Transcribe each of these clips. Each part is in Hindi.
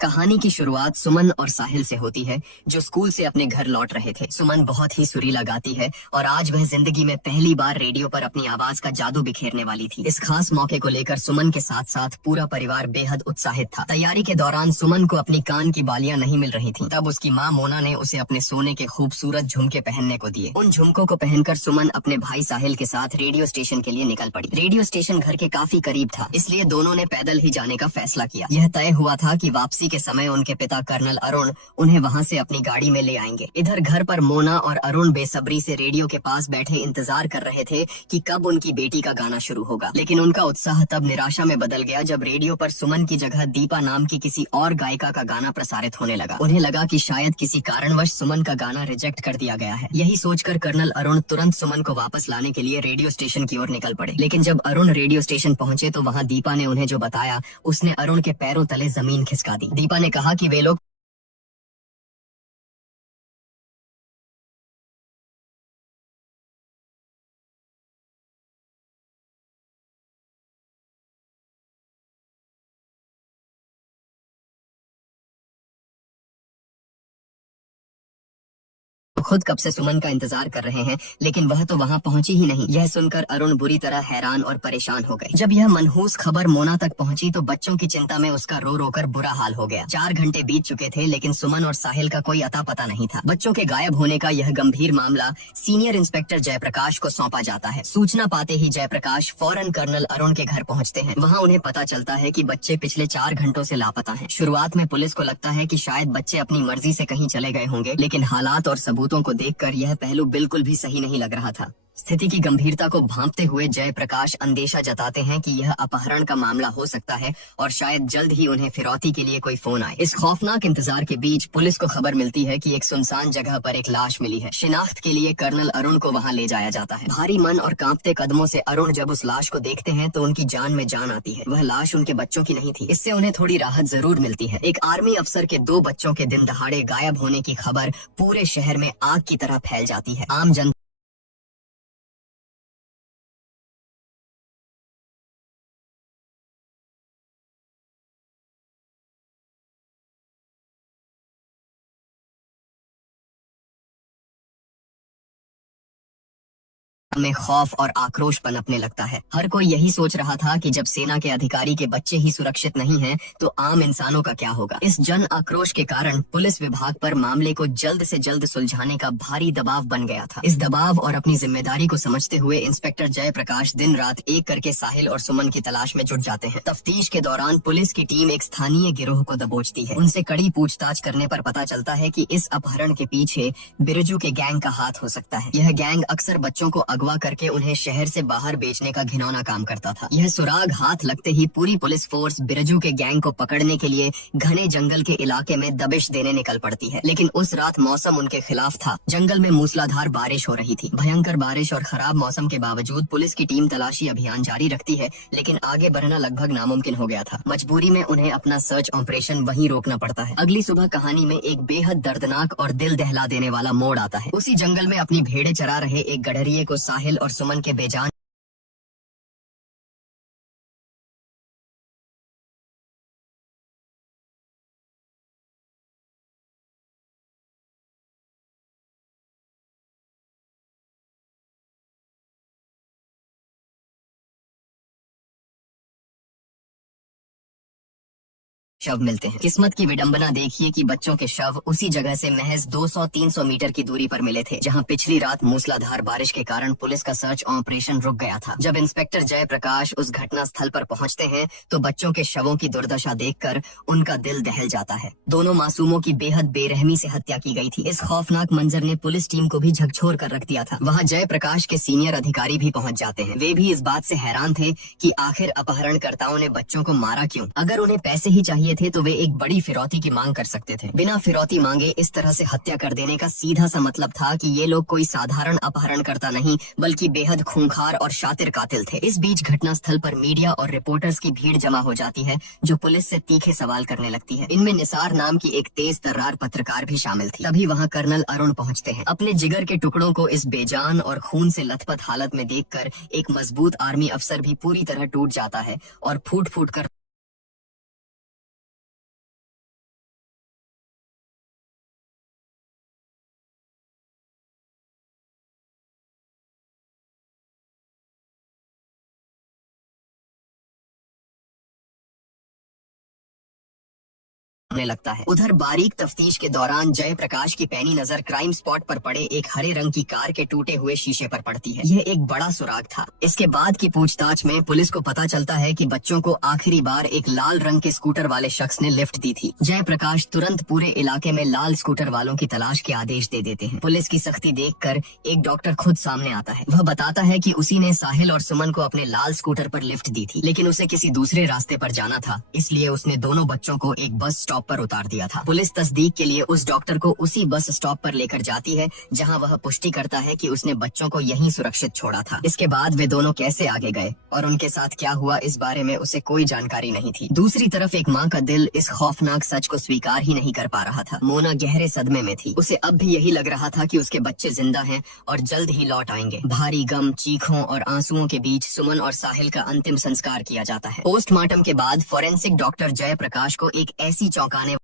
कहानी की शुरुआत सुमन और साहिल से होती है, जो स्कूल से अपने घर लौट रहे थे। सुमन बहुत ही सुरीला गाती है और आज वह जिंदगी में पहली बार रेडियो पर अपनी आवाज का जादू बिखेरने वाली थी। इस खास मौके को लेकर सुमन के साथ साथ पूरा परिवार बेहद उत्साहित था। तैयारी के दौरान सुमन को अपनी कान की बालियां नहीं मिल रही थीं। तब उसकी माँ मोना ने उसे अपने सोने के खूबसूरत झुमके पहनने को दिए। उन झुमकों को पहनकर सुमन अपने भाई साहिल के साथ रेडियो स्टेशन के लिए निकल पड़ी। रेडियो स्टेशन घर के काफी करीब था, इसलिए दोनों ने पैदल ही जाने का फैसला किया। यह तय हुआ था कि वापसी के समय उनके पिता कर्नल अरुण उन्हें वहां से अपनी गाड़ी में ले आएंगे। इधर घर पर मोना और अरुण बेसब्री से रेडियो के पास बैठे इंतजार कर रहे थे कि कब उनकी बेटी का गाना शुरू होगा। लेकिन उनका उत्साह तब निराशा में बदल गया जब रेडियो पर सुमन की जगह दीपा नाम की किसी और गायिका का गाना प्रसारित होने लगा। उन्हें लगा कि शायद किसी कारणवश सुमन का गाना रिजेक्ट कर दिया गया है। यही सोचकर कर्नल अरुण तुरंत सुमन को वापस लाने के लिए रेडियो स्टेशन की ओर निकल पड़े। लेकिन जब अरुण रेडियो स्टेशन पहुंचे तो वहां दीपा ने उन्हें जो बताया, उसने अरुण के पैरों तले जमीन खिसका दी। दीपा ने कहा कि वे लोग खुद कब से सुमन का इंतजार कर रहे हैं, लेकिन वह तो वहां पहुंची ही नहीं। यह सुनकर अरुण बुरी तरह हैरान और परेशान हो गए। जब यह मनहूस खबर मोना तक पहुंची तो बच्चों की चिंता में उसका रो रो कर बुरा हाल हो गया। 4 घंटे बीत चुके थे, लेकिन सुमन और साहिल का कोई अता पता नहीं था। बच्चों के गायब होने का यह गंभीर मामला सीनियर इंस्पेक्टर जयप्रकाश को सौंपा जाता है। सूचना पाते ही जयप्रकाश फौरन कर्नल अरुण के घर पहुंचते हैं। वहां उन्हें पता चलता है कि बच्चे पिछले 4 घंटों से लापता हैं। शुरुआत में पुलिस को लगता है कि शायद बच्चे अपनी मर्जी से कहीं चले गए होंगे, लेकिन हालात और सबूतों को देखकर यह पहलू बिल्कुल भी सही नहीं लग रहा था। स्थिति की गंभीरता को भांपते हुए जयप्रकाश अंदेशा जताते हैं कि यह अपहरण का मामला हो सकता है और शायद जल्द ही उन्हें फिरौती के लिए कोई फोन आए। इस खौफनाक इंतजार के बीच पुलिस को खबर मिलती है कि एक सुनसान जगह पर एक लाश मिली है। शिनाख्त के लिए कर्नल अरुण को वहां ले जाया जाता है। भारी मन और कांपते कदमों से अरुण जब उस लाश को देखते हैं तो उनकी जान में जान आती है। वह लाश उनके बच्चों की नहीं थी। इससे उन्हें थोड़ी राहत जरूर मिलती है। एक आर्मी अफसर के 2 बच्चों के दिन दहाड़े गायब होने की खबर पूरे शहर में आग की तरह फैल जाती है। आम जन में खौफ और आक्रोश पनपने लगता है। हर कोई यही सोच रहा था कि जब सेना के अधिकारी के बच्चे ही सुरक्षित नहीं हैं, तो आम इंसानों का क्या होगा। इस जन आक्रोश के कारण पुलिस विभाग पर मामले को जल्द से जल्द सुलझाने का भारी दबाव बन गया था। इस दबाव और अपनी जिम्मेदारी को समझते हुए इंस्पेक्टर जयप्रकाश दिन रात एक करके साहिल और सुमन की तलाश में जुट जाते हैं। तफ्तीश के दौरान पुलिस की टीम एक स्थानीय गिरोह को दबोचती है। उनसे कड़ी पूछताछ करने पर पता चलता है कि इस अपहरण के पीछे बिरजू के गैंग का हाथ हो सकता है। यह गैंग अक्सर बच्चों को अगवा करके उन्हें शहर से बाहर बेचने का घिनौना काम करता था। यह सुराग हाथ लगते ही पूरी पुलिस फोर्स बिरजू के गैंग को पकड़ने के लिए घने जंगल के इलाके में दबिश देने निकल पड़ती है। लेकिन उस रात मौसम उनके खिलाफ था। जंगल में मूसलाधार बारिश हो रही थी। भयंकर बारिश और खराब मौसम के बावजूद पुलिस की टीम तलाशी अभियान जारी रखती है, लेकिन आगे बढ़ना लगभग नामुमकिन हो गया था। मजबूरी में उन्हें अपना सर्च ऑपरेशन वहीं रोकना पड़ता है। अगली सुबह कहानी में एक बेहद दर्दनाक और दिल दहला देने वाला मोड़ आता है। उसी जंगल में अपनी भेड़ें चरा रहे एक गडरिये को साहिल और सुमन के बेजान शव मिलते हैं। किस्मत की विडंबना देखिए कि बच्चों के शव उसी जगह से महज 200-300 मीटर की दूरी पर मिले थे, जहां पिछली रात मूसलाधार बारिश के कारण पुलिस का सर्च ऑपरेशन रुक गया था। जब इंस्पेक्टर जयप्रकाश उस घटना स्थल पर पहुंचते हैं तो बच्चों के शवों की दुर्दशा देखकर उनका दिल दहल जाता है। दोनों मासूमों की बेहद बेरहमी से हत्या की गई थी। इस खौफनाक मंजर ने पुलिस टीम को भी झकझोर कर रख दिया था। वहाँ जयप्रकाश के सीनियर अधिकारी भी पहुंच जाते हैं। वे भी इस बात से हैरान थे कि आखिर अपहरणकर्ताओं ने बच्चों को मारा क्यों। अगर उन्हें पैसे ही चाहिए थे तो वे एक बड़ी फिरौती की मांग कर सकते थे। बिना फिरौती मांगे इस तरह से हत्या कर देने का सीधा सा मतलब था कि ये लोग कोई साधारण अपहरणकर्ता नहीं, बल्कि बेहद खूंखार और शातिर कातिल थे। इस बीच घटना स्थल पर मीडिया और रिपोर्टर्स की भीड़ जमा हो जाती है, जो पुलिस से तीखे सवाल करने लगती है। इनमें निसार नाम की एक तेज तर्रार पत्रकार भी शामिल थी। तभी वहाँ कर्नल अरुण पहुँचते हैं। अपने जिगर के टुकड़ों को इस बेजान और खून से लथपथ हालत में देखकर एक मजबूत आर्मी अफसर भी पूरी तरह टूट जाता है और फूट फूट कर भागने लगता है। उधर बारीक तफ्तीश के दौरान जयप्रकाश की पैनी नजर क्राइम स्पॉट पर पड़े एक हरे रंग की कार के टूटे हुए शीशे पर पड़ती है। यह एक बड़ा सुराग था। इसके बाद की पूछताछ में पुलिस को पता चलता है कि बच्चों को आखिरी बार एक लाल रंग के स्कूटर वाले शख्स ने लिफ्ट दी थी। जयप्रकाश तुरंत पूरे इलाके में लाल स्कूटर वालों की तलाश के आदेश दे देते हैं। पुलिस की सख्ती देखकर एक डॉक्टर खुद सामने आता है। वह बताता है कि उसी ने साहिल और सुमन को अपने लाल स्कूटर पर लिफ्ट दी थी, लेकिन उसे किसी दूसरे रास्ते पर जाना था, इसलिए उसने दोनों बच्चों को एक बस स्टॉप पर उतार दिया था। पुलिस तस्दीक के लिए उस डॉक्टर को उसी बस स्टॉप पर लेकर जाती है जहां वह पुष्टि करता है कि उसने बच्चों को यहीं सुरक्षित छोड़ा था। इसके बाद वे दोनों कैसे आगे गए और उनके साथ क्या हुआ, इस बारे में उसे कोई जानकारी नहीं थी। दूसरी तरफ एक माँ का दिल इस खौफनाक सच को स्वीकार ही नहीं कर पा रहा था। मोना गहरे सदमे में थी। उसे अब भी यही लग रहा था कि उसके बच्चे जिंदा हैं और जल्द ही लौट आएंगे। भारी गम, चीखों और आंसुओं के बीच सुमन और साहिल का अंतिम संस्कार किया जाता है। पोस्टमार्टम के बाद फोरेंसिक डॉक्टर जयप्रकाश को एक ऐसी चौंकाने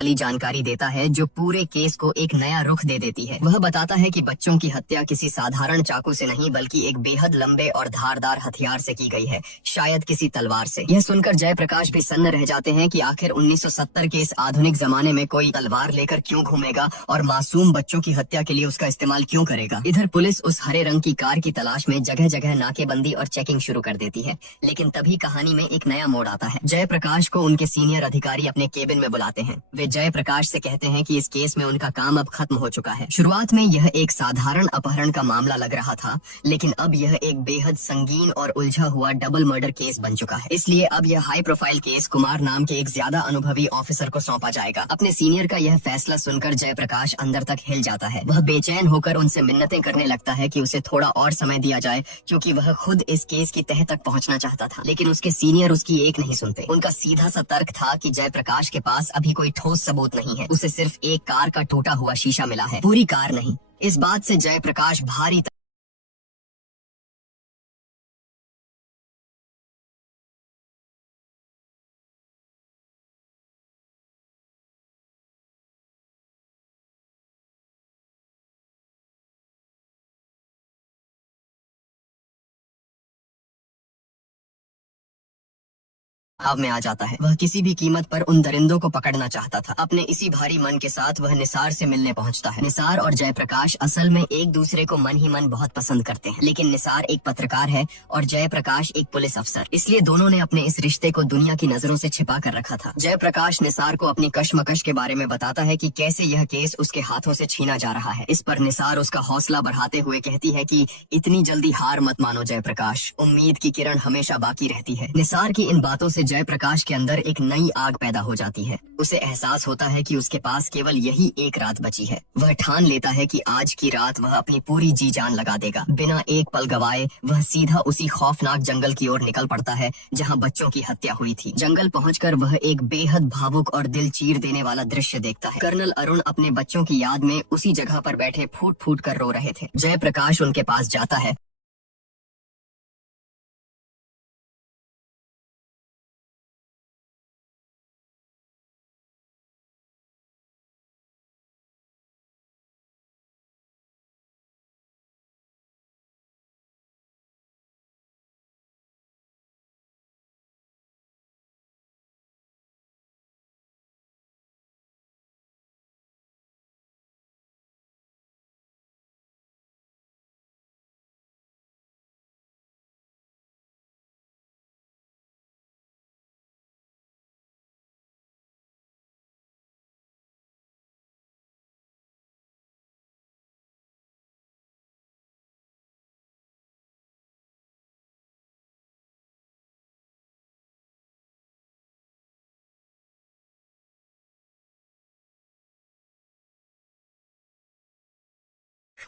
वाली जानकारी देता है जो पूरे केस को एक नया रुख दे देती है। वह बताता है कि बच्चों की हत्या किसी साधारण चाकू से नहीं बल्कि एक बेहद लंबे और धारदार हथियार से की गई है, शायद किसी तलवार से। यह सुनकर जयप्रकाश भी सन्न रह जाते हैं कि आखिर 1970 के इस आधुनिक जमाने में कोई तलवार लेकर क्यों घूमेगा और मासूम बच्चों की हत्या के लिए उसका इस्तेमाल क्यों करेगा। इधर पुलिस उस हरे रंग की कार की तलाश में जगह जगह नाकेबंदी और चेकिंग शुरू कर देती है, लेकिन तभी कहानी में एक नया मोड़ आता है। जयप्रकाश को उनके सीनियर अधिकारी अपने केबिन में बुलाते हैं। वे जयप्रकाश से कहते हैं कि इस केस में उनका काम अब खत्म हो चुका है। शुरुआत में यह एक साधारण अपहरण का मामला लग रहा था, लेकिन अब यह एक बेहद संगीन और उलझा हुआ डबल मर्डर केस बन चुका है। इसलिए अब यह हाई प्रोफाइल केस कुमार नाम के एक ज्यादा अनुभवी ऑफिसर को सौंपा जाएगा। अपने सीनियर का यह फैसला सुनकर जयप्रकाश अंदर तक हिल जाता है। वह बेचैन होकर उनसे मिन्नतें करने लगता है कि उसे थोड़ा और समय दिया जाए, क्योंकि वह खुद इस केस की तह तक पहुंचना चाहता था। लेकिन उसके सीनियर उसकी एक नहीं सुनते। उनका सीधा सा तर्क था कि जयप्रकाश के पास अभी कोई ठोस सबूत नहीं है, उसे सिर्फ एक कार का टूटा हुआ शीशा मिला है, पूरी कार नहीं। इस बात से जयप्रकाश भारी भाव में आ जाता है। वह किसी भी कीमत पर उन दरिंदों को पकड़ना चाहता था। अपने इसी भारी मन के साथ वह निसार से मिलने पहुंचता है। निसार और जयप्रकाश असल में एक दूसरे को मन ही मन बहुत पसंद करते हैं, लेकिन निसार एक पत्रकार है और जयप्रकाश एक पुलिस अफसर, इसलिए दोनों ने अपने इस रिश्ते को दुनिया की नजरों से छिपा कर रखा था। जयप्रकाश निसार को अपनी कशमकश के बारे में बताता है कि कैसे यह केस उसके हाथों से छीना जा रहा है। इस पर निसार उसका हौसला बढ़ाते हुए कहती है कि इतनी जल्दी हार मत मानो जयप्रकाश, उम्मीद की किरण हमेशा बाकी रहती है। निसार की इन बातों से जयप्रकाश के अंदर एक नई आग पैदा हो जाती है। उसे एहसास होता है कि उसके पास केवल यही एक रात बची है। वह ठान लेता है कि आज की रात वह अपनी पूरी जी जान लगा देगा। बिना एक पल गवाए वह सीधा उसी खौफनाक जंगल की ओर निकल पड़ता है जहां बच्चों की हत्या हुई थी। जंगल पहुंचकर वह एक बेहद भावुक और दिल चीर देने वाला दृश्य देखता है। कर्नल अरुण अपने बच्चों की याद में उसी जगह पर बैठे फूट फूट कर रो रहे थे। जयप्रकाश उनके पास जाता है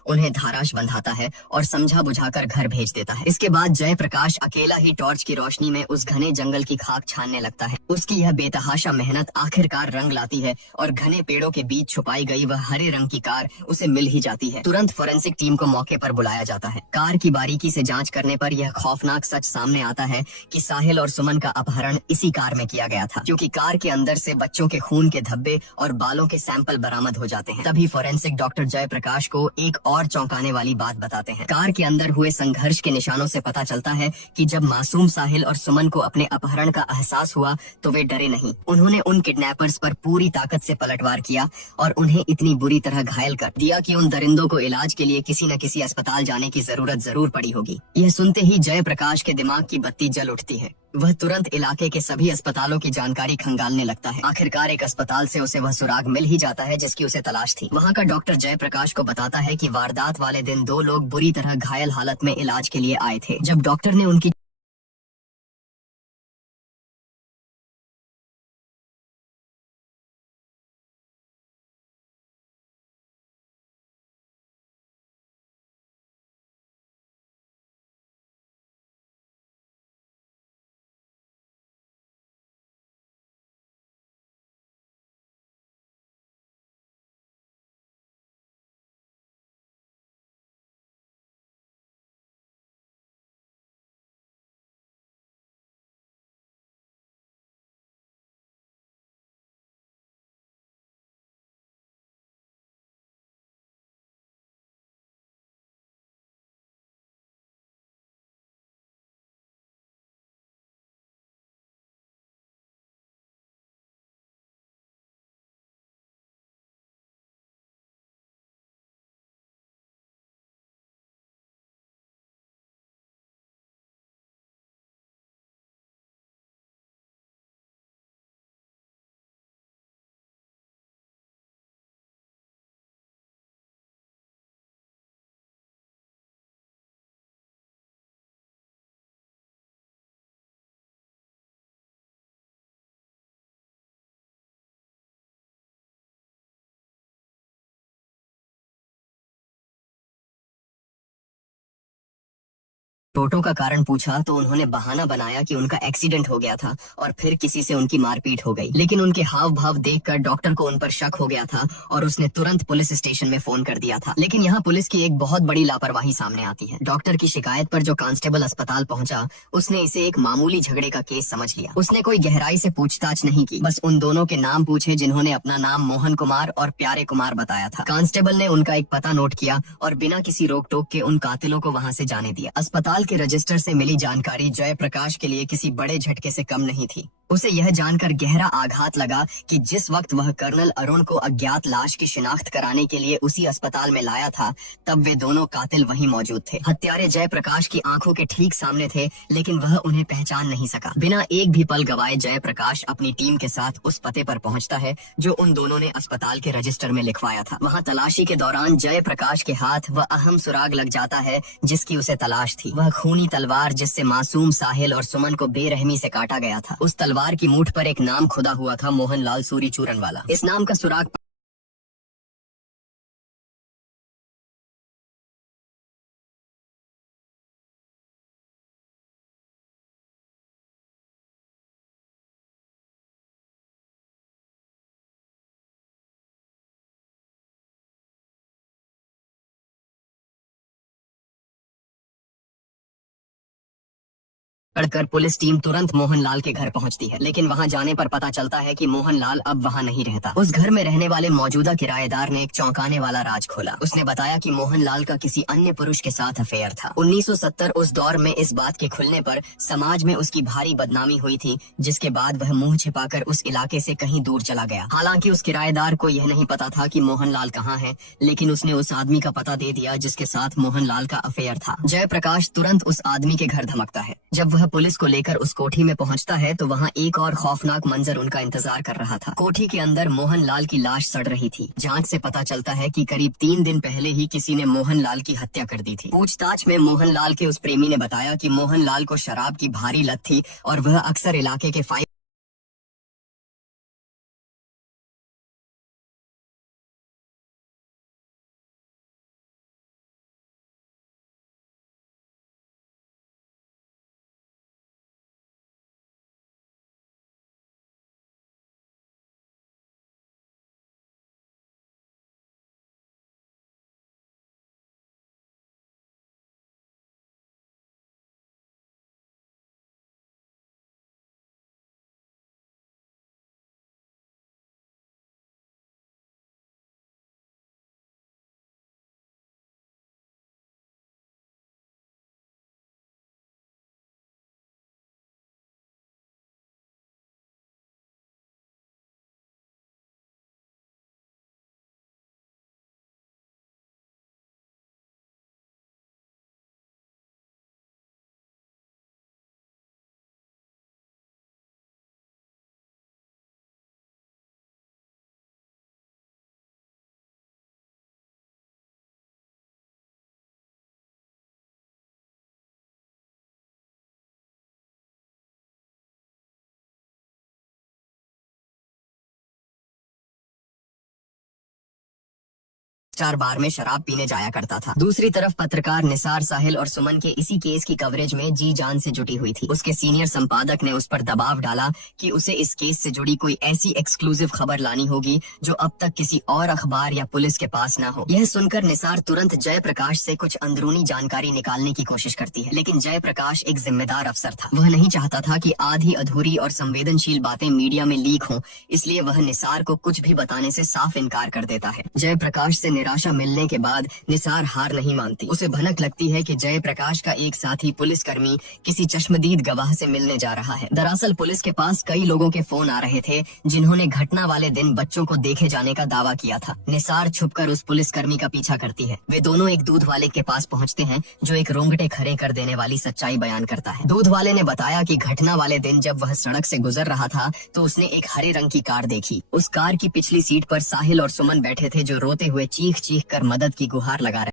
उन्हें धाराश बंधाता है और समझा बुझाकर घर भेज देता है। इसके बाद जयप्रकाश अकेला ही टॉर्च की रोशनी में उस घने जंगल की खाक छानने लगता है। उसकी यह बेतहाशा मेहनत आखिरकार रंग लाती है और घने पेड़ों के बीच छुपाई गई वह हरे रंग की कार उसे मिल ही जाती है। तुरंत फोरेंसिक टीम को मौके पर बुलाया जाता है। कार की बारीकी से जांच करने पर यह खौफनाक सच सामने आता है कि साहिल और सुमन का अपहरण इसी कार में किया गया था, क्योंकि कार के अंदर से बच्चों के खून के धब्बे और बालों के सैंपल बरामद हो जाते हैं। तभी फोरेंसिक डॉक्टर जयप्रकाश को एक और चौंकाने वाली बात बताते हैं। कार के अंदर हुए संघर्ष के निशानों से पता चलता है कि जब मासूम साहिल और सुमन को अपने अपहरण का एहसास हुआ तो वे डरे नहीं। उन्होंने उन किडनैपर्स पर पूरी ताकत से पलटवार किया और उन्हें इतनी बुरी तरह घायल कर दिया कि उन दरिंदों को इलाज के लिए किसी न किसी अस्पताल जाने की जरूरत जरूर पड़ी होगी। यह सुनते ही जयप्रकाश के दिमाग की बत्ती जल उठती है। वह तुरंत इलाके के सभी अस्पतालों की जानकारी खंगालने लगता है। आखिरकार एक अस्पताल से उसे वह सुराग मिल ही जाता है जिसकी उसे तलाश थी। वहाँ का डॉक्टर जयप्रकाश को बताता है कि वारदात वाले दिन 2 लोग बुरी तरह घायल हालत में इलाज के लिए आए थे। जब डॉक्टर ने उनकी चोटों का कारण पूछा तो उन्होंने बहाना बनाया कि उनका एक्सीडेंट हो गया था और फिर किसी से उनकी मारपीट हो गई। लेकिन उनके हाव भाव देखकर डॉक्टर को उन पर शक हो गया था और उसने तुरंत पुलिस स्टेशन में फोन कर दिया था। लेकिन यहाँ पुलिस की एक बहुत बड़ी लापरवाही सामने आती है। डॉक्टर की शिकायत पर जो कांस्टेबल अस्पताल पहुंचा उसने इसे एक मामूली झगड़े का केस समझ लिया। उसने कोई गहराई से पूछताछ नहीं की, बस उन दोनों के नाम पूछे जिन्होंने अपना नाम मोहन कुमार और प्यारे कुमार बताया था। कांस्टेबल ने उनका एक पता नोट किया और बिना किसी रोक टोक के उन कातिलों को वहाँ से जाने दिया। अस्पताल के रजिस्टर से मिली जानकारी जयप्रकाश के लिए किसी बड़े झटके से कम नहीं थी। उसे यह जानकर गहरा आघात लगा कि जिस वक्त वह कर्नल अरुण को अज्ञात लाश की शिनाख्त कराने के लिए उसी अस्पताल में लाया था, तब वे दोनों कातिल वहीं मौजूद थे। हत्यारे जयप्रकाश की आंखों के ठीक सामने थे, लेकिन वह उन्हें पहचान नहीं सका। बिना एक भी पल गवाए जयप्रकाश अपनी टीम के साथ उस पते पर पहुंचता है जो उन दोनों ने अस्पताल के रजिस्टर में लिखवाया था। वहाँ तलाशी के दौरान जयप्रकाश के हाथ वह अहम सुराग लग जाता है जिसकी उसे तलाश थी। वह खूनी तलवार जिससे मासूम साहिल और सुमन को बेरहमी से काटा गया था। उस तलवार की मूठ पर एक नाम खुदा हुआ था, मोहनलाल सूरी चूरन वाला। इस नाम का सुराग पढ़कर पुलिस टीम तुरंत मोहनलाल के घर पहुंचती है। लेकिन वहां जाने पर पता चलता है कि मोहनलाल अब वहां नहीं रहता। उस घर में रहने वाले मौजूदा किराएदार ने एक चौंकाने वाला राज खोला। उसने बताया कि मोहनलाल का किसी अन्य पुरुष के साथ अफेयर था। 1970 उस दौर में इस बात के खुलने पर समाज में उसकी भारी बदनामी हुई थी, जिसके बाद वह मुंह छिपाकर उस इलाके से कहीं दूर चला गया। हालांकि उस किराएदार को यह नहीं पता था कि मोहनलाल कहाँ है, लेकिन उसने उस आदमी का पता दे दिया जिसके साथ मोहनलाल का अफेयर था। जयप्रकाश तुरंत उस आदमी के घर धमकता है। जब वह पुलिस को लेकर उस कोठी में पहुंचता है तो वहां एक और खौफनाक मंजर उनका इंतजार कर रहा था। कोठी के अंदर मोहनलाल की लाश सड़ रही थी। जांच से पता चलता है कि करीब 3 दिन पहले ही किसी ने मोहनलाल की हत्या कर दी थी। पूछताछ में मोहनलाल के उस प्रेमी ने बताया कि मोहनलाल को शराब की भारी लत थी और वह अक्सर इलाके के स्टार बार में शराब पीने जाया करता था। दूसरी तरफ पत्रकार निसार साहिल और सुमन के इसी केस की कवरेज में जी जान से जुटी हुई थी। उसके सीनियर संपादक ने उस पर दबाव डाला कि उसे इस केस से जुड़ी कोई ऐसी एक्सक्लूसिव खबर लानी होगी जो अब तक किसी और अखबार या पुलिस के पास न हो। यह सुनकर निसार तुरंत जयप्रकाश से कुछ अंदरूनी जानकारी निकालने की कोशिश करती है, लेकिन जयप्रकाश एक जिम्मेदार अफसर था। वह नहीं चाहता था कि आधी अधूरी और संवेदनशील बातें मीडिया में लीक हों, इसलिए वह निसार को कुछ भी बताने से साफ इनकार कर देता है। जयप्रकाश से निराशा मिलने के बाद निसार हार नहीं मानती। उसे भनक लगती है कि जयप्रकाश का एक साथी पुलिसकर्मी किसी चश्मदीद गवाह से मिलने जा रहा है। दरअसल पुलिस के पास कई लोगों के फोन आ रहे थे जिन्होंने घटना वाले दिन बच्चों को देखे जाने का दावा किया था। निसार छुपकर उस पुलिसकर्मी का पीछा करती है। वे दोनों एक दूध वाले के पास पहुंचते हैं जो एक रोंगटे खड़े कर देने वाली सच्चाई बयान करता है। दूध वाले ने बताया कि घटना वाले दिन जब वह सड़क से गुजर रहा था तो उसने एक हरे रंग की कार देखी। उस कार की पिछली सीट पर साहिल और सुमन बैठे थे जो रोते हुए चीख चीख कर मदद की गुहार लगा रहे थे।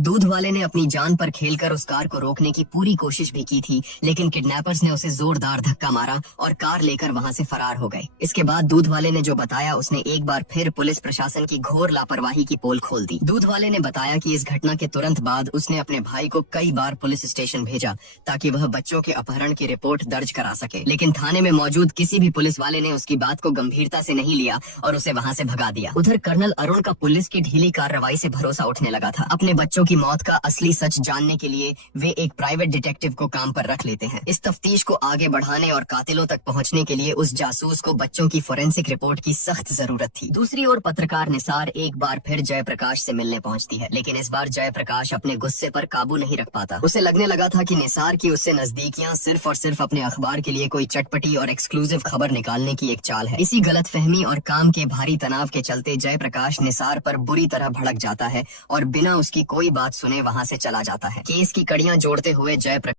दूध वाले ने अपनी जान पर खेलकर उस कार को रोकने की पूरी कोशिश भी की थी, लेकिन किडनैपर्स ने उसे जोरदार धक्का मारा और कार लेकर वहां से फरार हो गए। इसके बाद दूध वाले ने जो बताया उसने एक बार फिर पुलिस प्रशासन की घोर लापरवाही की पोल खोल दी। दूध वाले ने बताया कि इस घटना के तुरंत बाद उसने अपने भाई को कई बार पुलिस स्टेशन भेजा ताकि वह बच्चों के अपहरण की रिपोर्ट दर्ज करा सके, लेकिन थाने में मौजूद किसी भी पुलिस वाले ने उसकी बात को गंभीरता से नहीं लिया और उसे वहां से भगा दिया। उधर कर्नल अरुण का पुलिस की ढीली कार्रवाई से भरोसा उठने लगा था। अपने बच्चों की मौत का असली सच जानने के लिए वे एक प्राइवेट डिटेक्टिव को काम पर रख लेते हैं। इस तफ्तीश को आगे बढ़ाने और कातिलों तक पहुंचने के लिए उस जासूस को बच्चों की फोरेंसिक रिपोर्ट की सख्त जरूरत थी। दूसरी ओर पत्रकार निसार एक बार फिर जयप्रकाश से मिलने पहुंचती है, लेकिन इस बार जयप्रकाश अपने गुस्से पर काबू नहीं रख पाता। उसे लगने लगा था कि निसार की उससे नजदीकियां सिर्फ और सिर्फ अपने अखबार के लिए कोई चटपटी और एक्सक्लूसिव खबर निकालने की एक चाल है। इसी गलतफहमी और काम के भारी तनाव के चलते जयप्रकाश निसार पर बुरी तरह भड़क जाता है और बिना उसकी कोई बात सुने वहां से चला जाता है। केस की कड़ियां जोड़ते हुए जयप्रकाश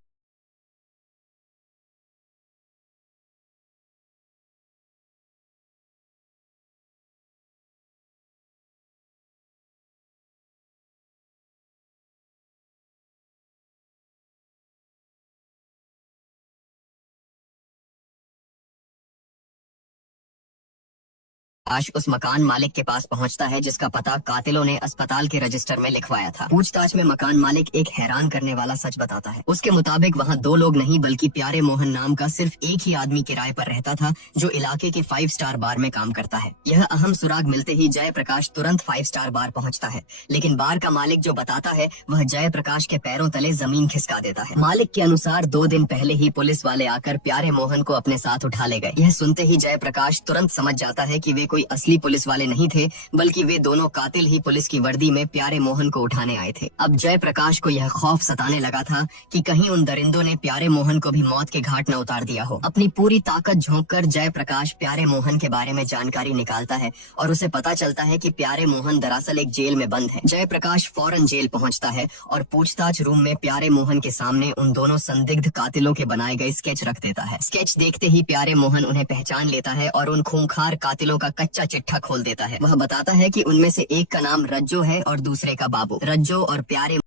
उस मकान मालिक के पास पहुंचता है जिसका पता कातिलों ने अस्पताल के रजिस्टर में लिखवाया था। पूछताछ में मकान मालिक एक हैरान करने वाला सच बताता है। उसके मुताबिक वहां दो लोग नहीं बल्कि प्यारे मोहन नाम का सिर्फ एक ही आदमी किराए पर रहता था जो इलाके के 5 स्टार बार में काम करता है। यह अहम सुराग मिलते ही जयप्रकाश तुरंत 5 स्टार बार पहुंचता है, लेकिन बार का मालिक जो बताता है वह जयप्रकाश के पैरों तले जमीन खिसका देता है। मालिक के अनुसार 2 दिन पहले ही पुलिस वाले आकर प्यारे मोहन को अपने साथ उठा ले गए। यह सुनते ही जयप्रकाश तुरंत समझ जाता है कि वे कोई असली पुलिस वाले नहीं थे, बल्कि वे दोनों कातिल ही पुलिस की वर्दी में प्यारे मोहन को उठाने आए थे। अब जयप्रकाश को यह खौफ सताने लगा था कि कहीं उन दरिंदों ने प्यारे मोहन को भी मौत के घाट न उतार दिया हो। अपनी पूरी ताकत झोंककर जयप्रकाश प्यारे मोहन के बारे में जानकारी निकालता है और उसे पता चलता है कि प्यारे मोहन दरअसल एक जेल में बंद है। जयप्रकाश फौरन जेल पहुंचता है और पूछताछ रूम में प्यारे मोहन के सामने उन दोनों संदिग्ध कातिलों के बनाए गए स्केच रख देता है। स्केच देखते ही प्यारे मोहन उन्हें पहचान लेता है और उन खूंखार कातिलों का कच्चा चिट्ठा खोल देता है। वह बताता है कि उनमें से एक का नाम रज्जो है और दूसरे का बाबू। रज्जो और प्यारे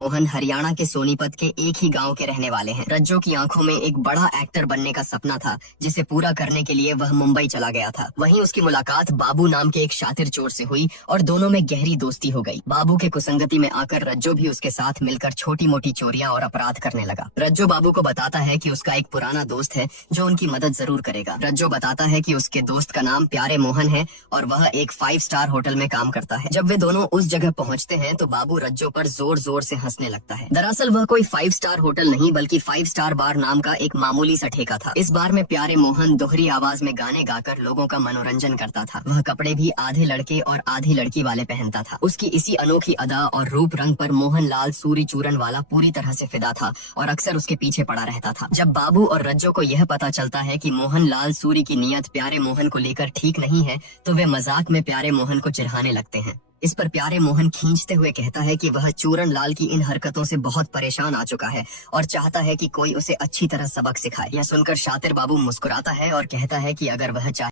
मोहन हरियाणा के सोनीपत के एक ही गांव के रहने वाले हैं। रज्जो की आंखों में एक बड़ा एक्टर बनने का सपना था, जिसे पूरा करने के लिए वह मुंबई चला गया था। वहीं उसकी मुलाकात बाबू नाम के एक शातिर चोर से हुई और दोनों में गहरी दोस्ती हो गई। बाबू के कुसंगति में आकर रज्जो भी उसके साथ मिलकर छोटी मोटी चोरियां और अपराध करने लगा। रज्जो बाबू को बताता है कि उसका एक पुराना दोस्त है जो उनकी मदद जरूर करेगा। रज्जो बताता है कि उसके दोस्त का नाम प्यारे मोहन है और वह एक 5 स्टार होटल में काम करता है। जब वे दोनों उस जगह पहुँचते हैं तो बाबू रज्जो पर जोर जोर से हंसने लगता है। दरअसल वह कोई 5 स्टार होटल नहीं बल्कि 5 स्टार बार नाम का एक मामूली सा ठेका था। इस बार में प्यारे मोहन दोहरी आवाज में गाने गाकर लोगों का मनोरंजन करता था। वह कपड़े भी आधे लड़के और आधी लड़की वाले पहनता था। उसकी इसी अनोखी अदा और रूप रंग पर मोहन लाल सूरी चूरन वाला पूरी तरह से फिदा था और अक्सर उसके पीछे पड़ा रहता था। जब बाबू और रज्जो को यह पता चलता है कि मोहन लाल सूरी की नीयत प्यारे मोहन को लेकर ठीक नहीं है तो वे मजाक में प्यारे मोहन को चिढ़ाने लगते हैं। इस पर प्यारे मोहन खींचते हुए कहता है कि वह चूरन लाल की इन हरकतों से बहुत परेशान आ चुका है और चाहता है कि कोई उसे अच्छी तरह सबक सिखाए। यह सुनकर शातिर बाबू मुस्कुराता है और कहता है कि अगर वह चाहे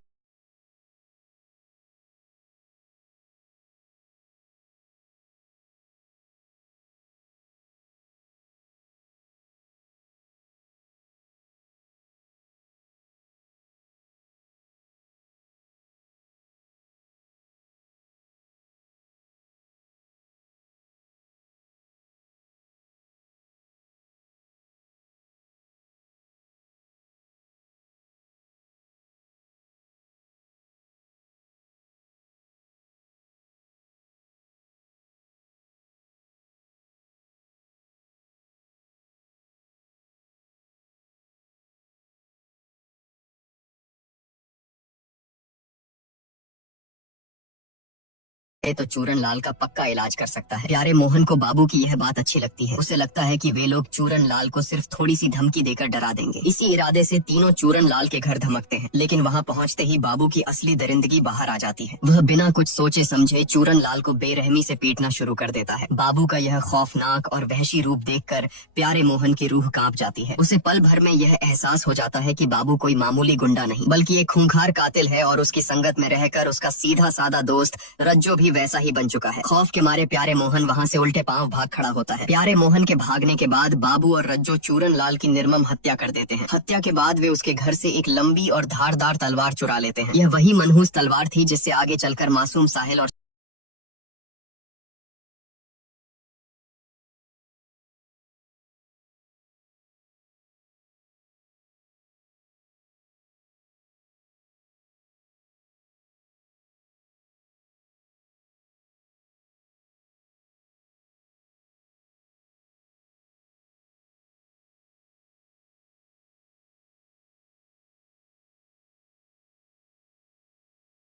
तो चूरन लाल का पक्का इलाज कर सकता है। प्यारे मोहन को बाबू की यह बात अच्छी लगती है। उसे लगता है कि वे लोग चूरन लाल को सिर्फ थोड़ी सी धमकी देकर डरा देंगे। इसी इरादे से तीनों चूरन लाल के घर धमकते हैं, लेकिन वहां पहुंचते ही बाबू की असली दरिंदगी बाहर आ जाती है। वह बिना कुछ सोचे समझे चूरन लाल को बेरहमी से पीटना शुरू कर देता है। बाबू का यह खौफनाक और वहशी रूप देखकर प्यारे मोहन की रूह कांप जाती है। उसे पल भर में यह एहसास हो जाता है कि बाबू कोई मामूली गुंडा नहीं बल्कि एक खूंखार कातिल है और उसकी संगत में रहकर उसका सीधा सादा दोस्त रज्जो भी वैसा ही बन चुका है। खौफ के मारे प्यारे मोहन वहां से उल्टे पांव भाग खड़ा होता है। प्यारे मोहन के भागने के बाद बाबू और रज्जो चूरन लाल की निर्मम हत्या कर देते हैं। हत्या के बाद वे उसके घर से एक लंबी और धारदार तलवार चुरा लेते हैं। यह वही मनहूस तलवार थी जिससे आगे चलकर मासूम साहिल और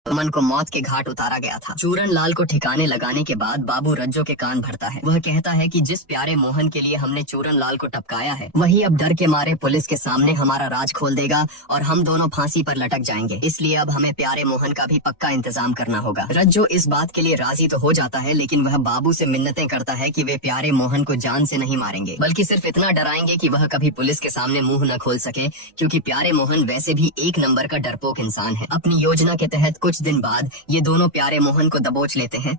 मन को मौत के घाट उतारा गया था। चूरन लाल को ठिकाने लगाने के बाद बाबू रज्जो के कान भरता है। वह कहता है कि जिस प्यारे मोहन के लिए हमने चूरन लाल को टपकाया है वही अब डर के मारे पुलिस के सामने हमारा राज खोल देगा और हम दोनों फांसी पर लटक जाएंगे। इसलिए अब हमें प्यारे मोहन का भी पक्का इंतजाम करना होगा। रज्जो इस बात के लिए राजी तो हो जाता है, लेकिन वह बाबू से मिन्नतें करता है कि वे प्यारे मोहन को जान से नहीं मारेंगे बल्कि सिर्फ इतना डराएंगे कि वह कभी पुलिस के सामने मुंह न खोल सके, क्योंकि प्यारे मोहन वैसे भी एक नंबर का डरपोक इंसान है। अपनी योजना के तहत कुछ दिन बाद ये दोनों प्यारे मोहन को दबोच लेते हैं।